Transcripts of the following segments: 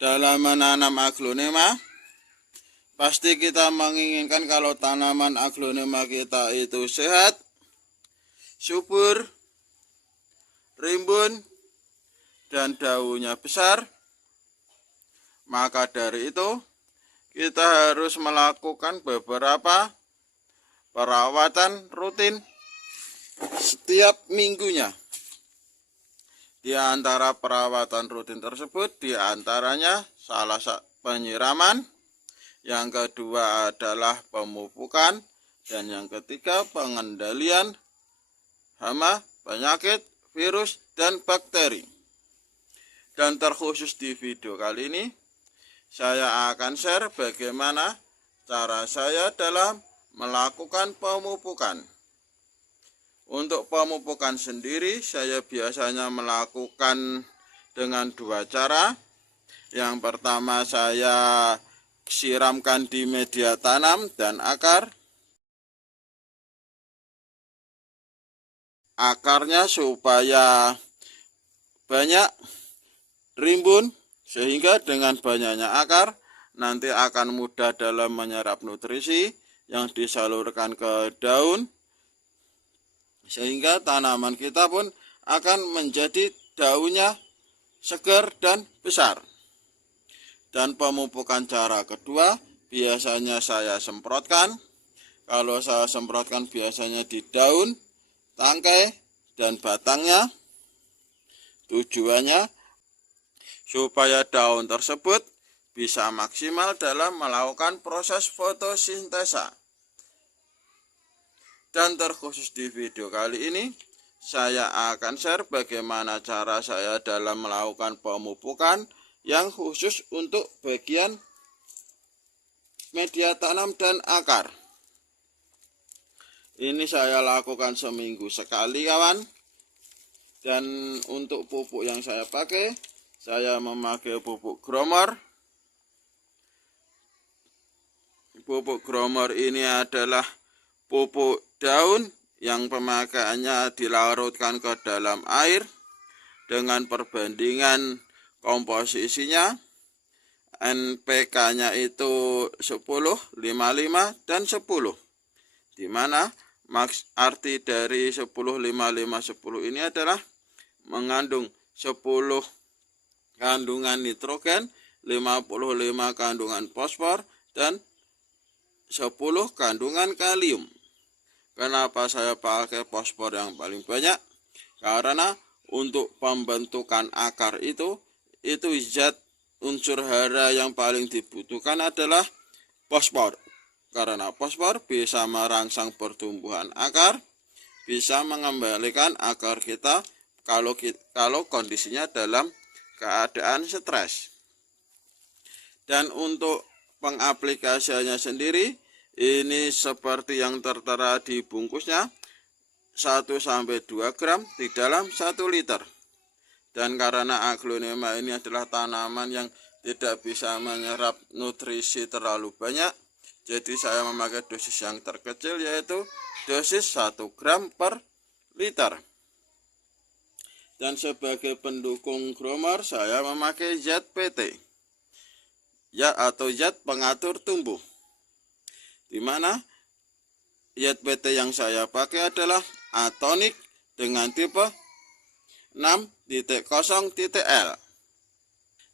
Dalam menanam aglonema, pasti kita menginginkan kalau tanaman aglonema kita itu sehat, subur, rimbun, dan daunnya besar. Maka dari itu kita harus melakukan beberapa perawatan rutin setiap minggunya. Di antara perawatan rutin tersebut, di antaranya salah satu penyiraman, yang kedua adalah pemupukan, dan yang ketiga pengendalian hama, penyakit, virus, dan bakteri. Dan terkhusus di video kali ini, saya akan share bagaimana cara saya dalam melakukan pemupukan. Untuk pemupukan sendiri, saya biasanya melakukan dengan dua cara. Yang pertama, saya siramkan di media tanam dan akar. Akarnya supaya banyak, rimbun, sehingga dengan banyaknya akar nanti akan mudah dalam menyerap nutrisi yang disalurkan ke daun, sehingga tanaman kita pun akan menjadi daunnya segar dan besar. Dan pemupukan cara kedua biasanya saya semprotkan. Kalau saya semprotkan biasanya di daun, tangkai, dan batangnya. Tujuannya supaya daun tersebut bisa maksimal dalam melakukan proses fotosintesa. Dan terkhusus di video kali ini, saya akan share bagaimana cara saya dalam melakukan pemupukan yang khusus untuk bagian media tanam dan akar. Ini saya lakukan seminggu sekali, kawan. Dan untuk pupuk yang saya pakai, saya memakai pupuk Gromor. Pupuk Gromor ini adalah pupuk daun yang pemakaiannya dilarutkan ke dalam air dengan perbandingan komposisinya. NPK-nya itu 10, 55, dan 10. Di mana arti dari 10, 55, 10 ini adalah mengandung 10 kandungan nitrogen, 55 kandungan fosfor, dan 10 kandungan kalium. Kenapa saya pakai fosfor yang paling banyak? Karena untuk pembentukan akar itu zat unsur hara yang paling dibutuhkan adalah fosfor. Karena fosfor bisa merangsang pertumbuhan akar, bisa mengembalikan akar kita kalau kondisinya dalam keadaan stres. Dan untuk pengaplikasiannya sendiri, ini seperti yang tertera di bungkusnya, 1-2 gram di dalam 1 liter. Dan karena aglonema ini adalah tanaman yang tidak bisa menyerap nutrisi terlalu banyak, jadi saya memakai dosis yang terkecil, yaitu dosis 1 gram per liter. Dan sebagai pendukung Gromor, saya memakai zat PT, atau zat pengatur tumbuh. Di mana zat PT yang saya pakai adalah Atonic dengan tipe 6.0.L.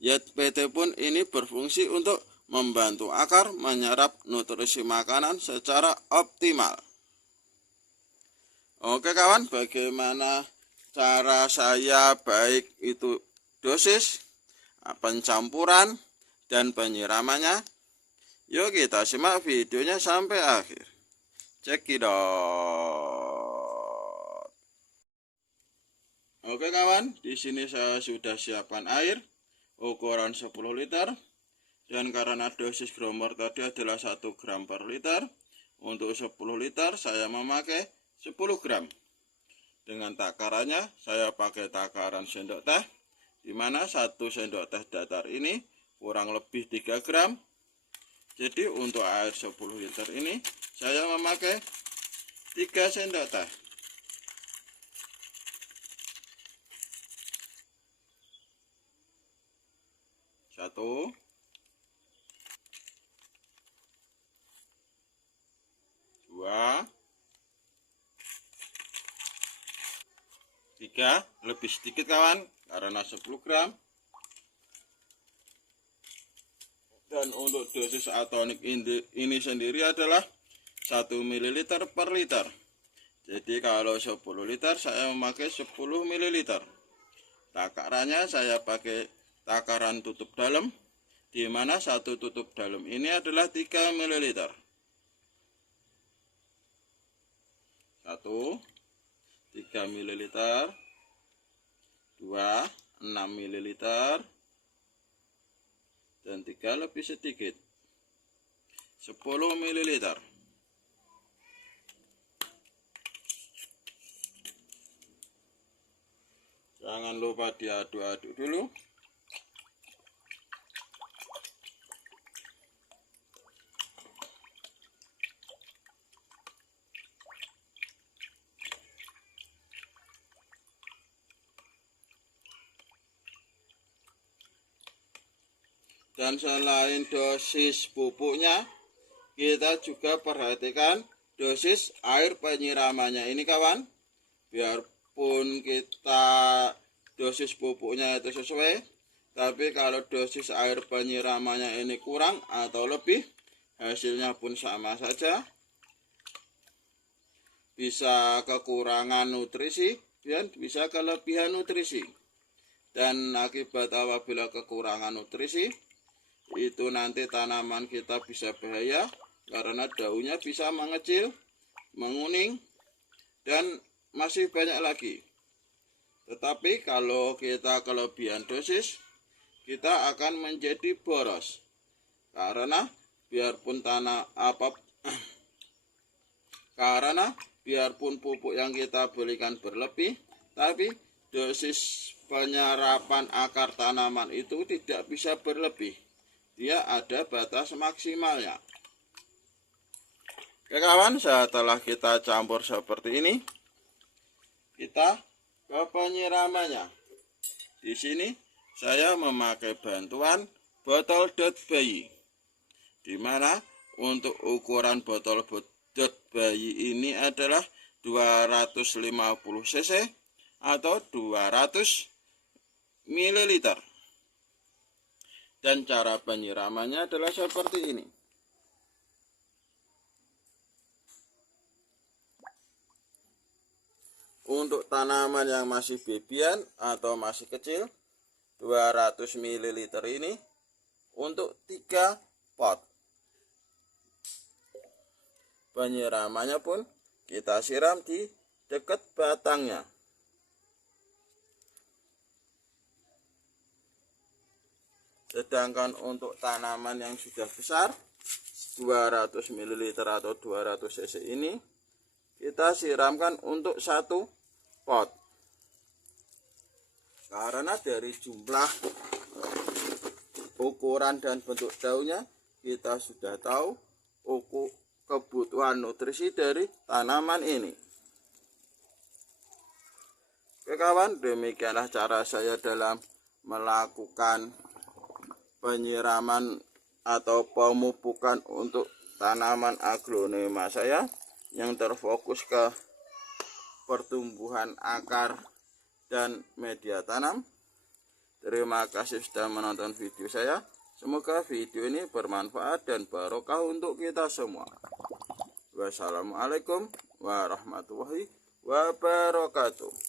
Zat PT pun ini berfungsi untuk membantu akar menyerap nutrisi makanan secara optimal. Oke kawan, bagaimana cara saya, baik itu dosis, pencampuran, dan penyiramannya? Yuk kita simak videonya sampai akhir. Cekidot. Oke kawan, di sini saya sudah siapkan air ukuran 10 liter. Dan karena dosis Gromor tadi adalah 1 gram per liter, untuk 10 liter saya memakai 10 gram. Dengan takarannya saya pakai takaran sendok teh, di mana 1 sendok teh datar ini kurang lebih 3 gram. Jadi untuk air 10 liter ini saya memakai 3 sendok teh. 1, 2, 3, lebih sedikit kawan karena 10 gram. Dan untuk dosis atonik ini sendiri adalah 1 ml per liter. Jadi kalau 10 liter saya memakai 10 ml. Takarannya saya pakai takaran tutup dalam, di mana satu tutup dalam ini adalah 3 ml. 1, 3 ml, 2, 6 ml, dan 3 lebih sedikit 10 ml. Jangan lupa diaduk-aduk dulu. Dan selain dosis pupuknya, kita juga perhatikan dosis air penyiramannya ini kawan. Biarpun kita dosis pupuknya itu sesuai, tapi kalau dosis air penyiramannya ini kurang atau lebih, hasilnya pun sama saja. Bisa kekurangan nutrisi dan bisa kelebihan nutrisi. Dan akibat apabila kekurangan nutrisi, itu nanti tanaman kita bisa bahaya karena daunnya bisa mengecil, menguning, dan masih banyak lagi. Tetapi kalau kita kelebihan dosis, kita akan menjadi boros. Karena biarpun biarpun pupuk yang kita belikan berlebih, tapi dosis penyerapan akar tanaman itu tidak bisa berlebih. Dia ada batas maksimalnya. Oke kawan, setelah kita campur seperti ini, kita ke penyiramannya. Di sini saya memakai bantuan botol dot bayi, di mana untuk ukuran botol dot bayi ini adalah 250 cc atau 200 ml. Dan cara penyiramannya adalah seperti ini. Untuk tanaman yang masih bebian atau masih kecil, 200 ml ini untuk 3 pot. Penyiramannya pun kita siram di dekat batangnya. Sedangkan untuk tanaman yang sudah besar, 200 ml atau 200 cc ini kita siramkan untuk 1 pot. Karena dari jumlah, ukuran, dan bentuk daunnya, kita sudah tahu kebutuhan nutrisi dari tanaman ini. Oke kawan, demikianlah cara saya dalam melakukan penyiraman atau pemupukan untuk tanaman aglonema saya yang terfokus ke pertumbuhan akar dan media tanam. Terima kasih sudah menonton video saya. Semoga video ini bermanfaat dan barokah untuk kita semua. Wassalamualaikum warahmatullahi wabarakatuh.